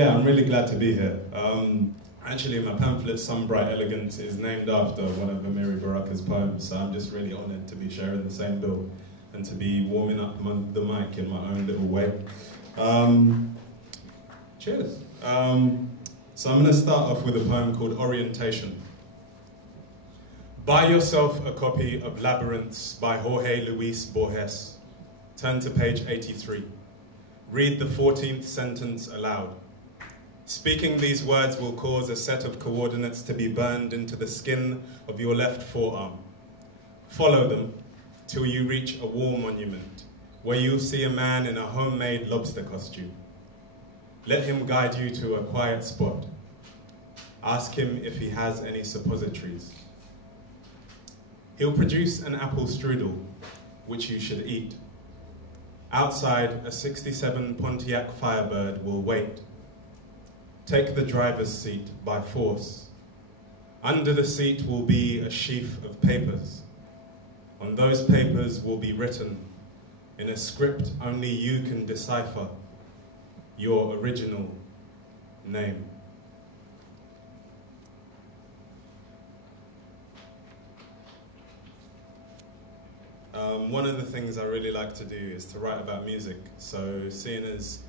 Yeah, I'm really glad to be here. Actually, my pamphlet, Some Bright Elegance, is named after one of Amiri Baraka's poems, so I'm just really honoured to be sharing the same bill and to be warming up the mic in my own little way. Cheers. So I'm going to start off with a poem called Orientation. Buy yourself a copy of Labyrinths by Jorge Luis Borges. Turn to page 83. Read the 14th sentence aloud. Speaking these words will cause a set of coordinates to be burned into the skin of your left forearm. Follow them till you reach a war monument where you'll see a man in a homemade lobster costume. Let him guide you to a quiet spot. Ask him if he has any suppositories. He'll produce an apple strudel, which you should eat. Outside, a 67 Pontiac Firebird will wait. Take the driver's seat by force. Under the seat will be a sheaf of papers. On those papers will be written, in a script only you can decipher, your original name. One of the things I really like to do is to write about music. So seeing as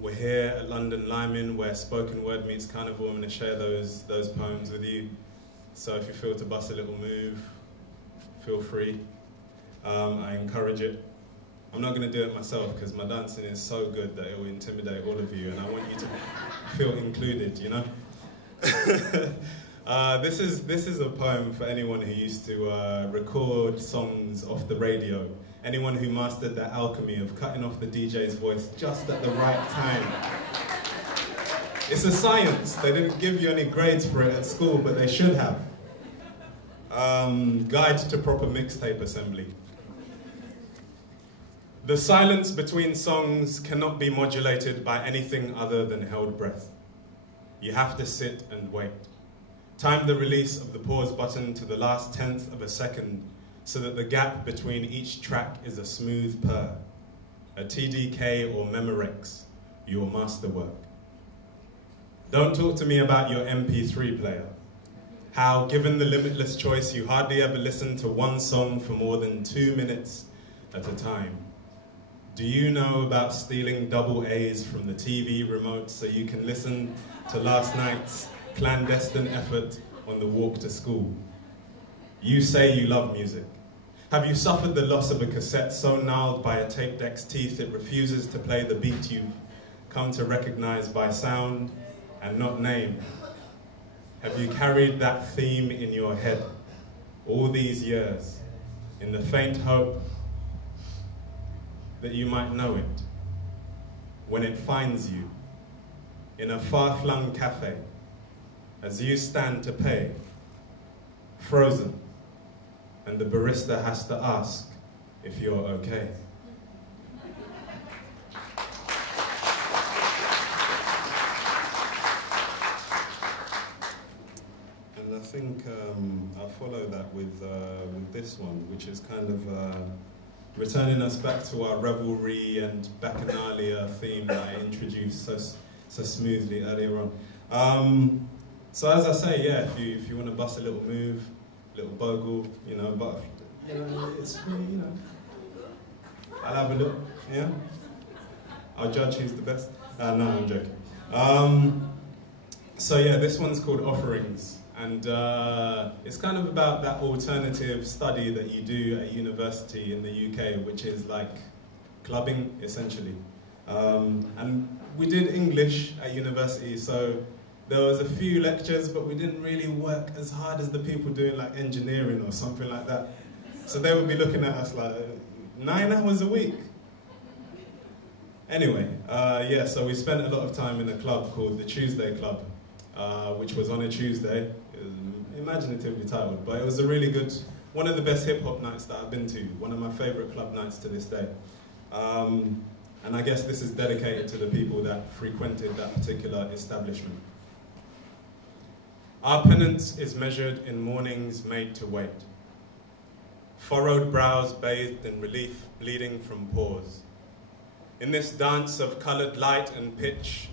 we're here at London Liming, where spoken word meets carnival, I'm going to share those poems with you. So if you feel to bust a little move, feel free. I encourage it. I'm not going to do it myself because my dancing is so good that it will intimidate all of you, and I want you to feel included, you know? This is a poem for anyone who used to record songs off the radio, anyone who mastered the alchemy of cutting off the DJ's voice just at the right time. It's a science. They didn't give you any grades for it at school, but they should have. Guide to proper mixtape assembly. The silence between songs cannot be modulated by anything other than held breath. You have to sit and wait. Time the release of the pause button to the last 10th of a second so that the gap between each track is a smooth purr, a TDK or Memorex, your masterwork. Don't talk to me about your MP3 player. How, given the limitless choice, you hardly ever listen to one song for more than 2 minutes at a time. Do you know about stealing double A's from the TV remote so you can listen to last night's clandestine effort on the walk to school? You say you love music. Have you suffered the loss of a cassette so gnarled by a tape deck's teeth it refuses to play the beat you've come to recognize by sound and not name? Have you carried that theme in your head all these years in the faint hope that you might know it when it finds you in a far-flung cafe as you stand to pay, frozen, and the barista has to ask if you're okay? And I think I'll follow that with this one, which is kind of returning us back to our revelry and bacchanalia theme that I introduced so smoothly earlier on. So as I say, yeah, if you want to bust a little move, little bogle, you know, but it's really, you know, I'll have a look, yeah. I'll judge who's the best. No, I'm joking. So yeah, this one's called Offerings, and it's kind of about that alternative study that you do at university in the UK, which is like clubbing, essentially. And we did English at university, so there was a few lectures, but we didn't really work as hard as the people doing like engineering or something like that. So they would be looking at us like 9 hours a week. Anyway, yeah, so we spent a lot of time in a club called the Tuesday Club, which was on a Tuesday. It was imaginatively titled, but it was a really good, one of the best hip-hop nights that I've been to, one of my favorite club nights to this day. And I guess this is dedicated to the people that frequented that particular establishment. Our penance is measured in mornings made to wait. Furrowed brows bathed in relief, bleeding from pores. In this dance of colored light and pitch,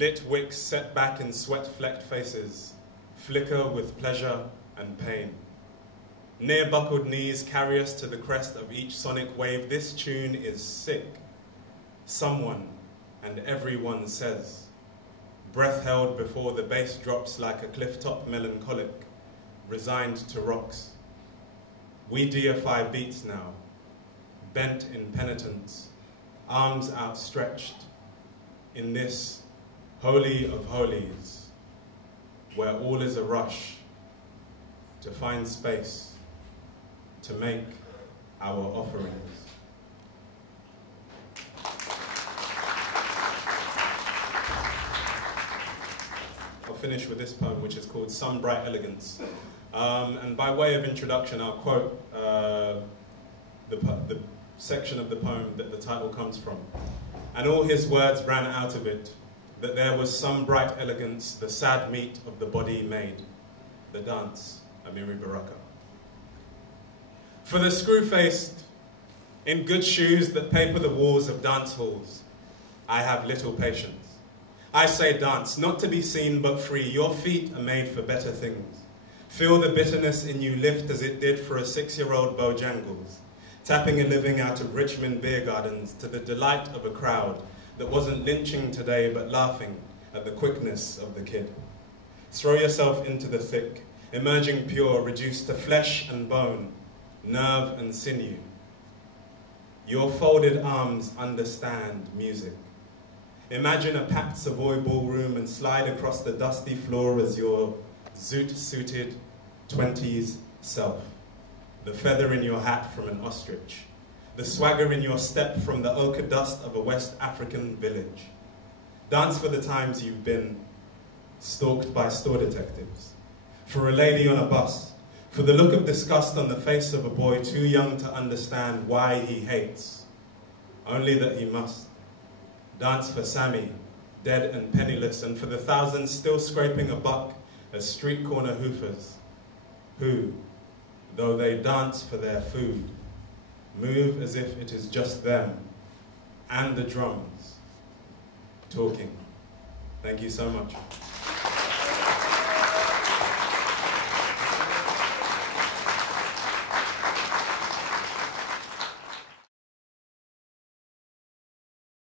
Lit wicks set back in sweat-flecked faces, flicker with pleasure and pain. Near-buckled knees carry us to the crest of each sonic wave. This tune is sick. Someone and everyone says. Breath held before the bass drops like a cliff-top melancholic, resigned to rocks. We deify beats now, bent in penitence, arms outstretched, in this holy of holies, where all is a rush to find space, to make our offerings. I'll finish with this poem, which is called Some Bright Elegance. And by way of introduction, I'll quote the section of the poem that the title comes from. And all his words ran out of it, that there was some bright elegance the sad meat of the body made, the dance, Amiri Baraka. For the screw-faced, in good shoes that paper the walls of dance halls, I have little patience. I say dance, not to be seen but free. Your feet are made for better things. Feel the bitterness in you lift as it did for a 6-year-old Bojangles, tapping a living out of Richmond beer gardens to the delight of a crowd that wasn't lynching today but laughing at the quickness of the kid. Throw yourself into the thick, emerging pure, reduced to flesh and bone, nerve and sinew. Your folded arms understand music. Imagine a packed Savoy ballroom and slide across the dusty floor as your zoot-suited 20s self. The feather in your hat from an ostrich. The swagger in your step from the ochre dust of a West African village. Dance for the times you've been stalked by store detectives. For a lady on a bus. For the look of disgust on the face of a boy too young to understand why he hates. Only that he must. Dance for Sammy, dead and penniless, and for the thousands still scraping a buck as street corner hoofers, who, though they dance for their food, move as if it is just them and the drums talking. Thank you so much.